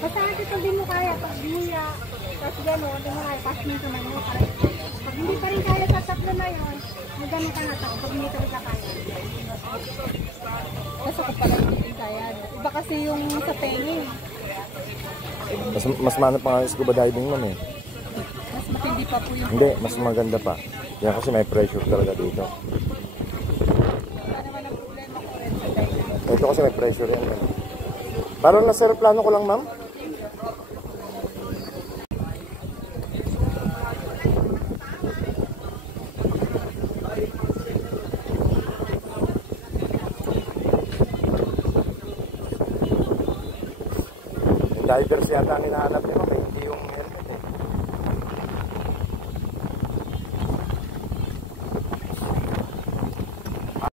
Basta ito din mo kaya, pag buya, tapos gano'n, hindi mo kaya, pass nito na mo. Pag hindi pa rin kaya sa tatlo na yun, magano ka na ito, pag hindi talaga kaya. Basta ko pala hindi kaya. Iba kasi yung sa penny. Mas manap pa nga yung scuba diving nun eh. Mas matindi pa po yung... Hindi, mas maganda pa. Yan kasi may pressure talaga dito. Wala naman ang problema ko rin sa diving. Ito kasi may pressure yan. Parang nasa aeroplano ko lang, ma'am. Yung divers yata ang hinahanap nyo.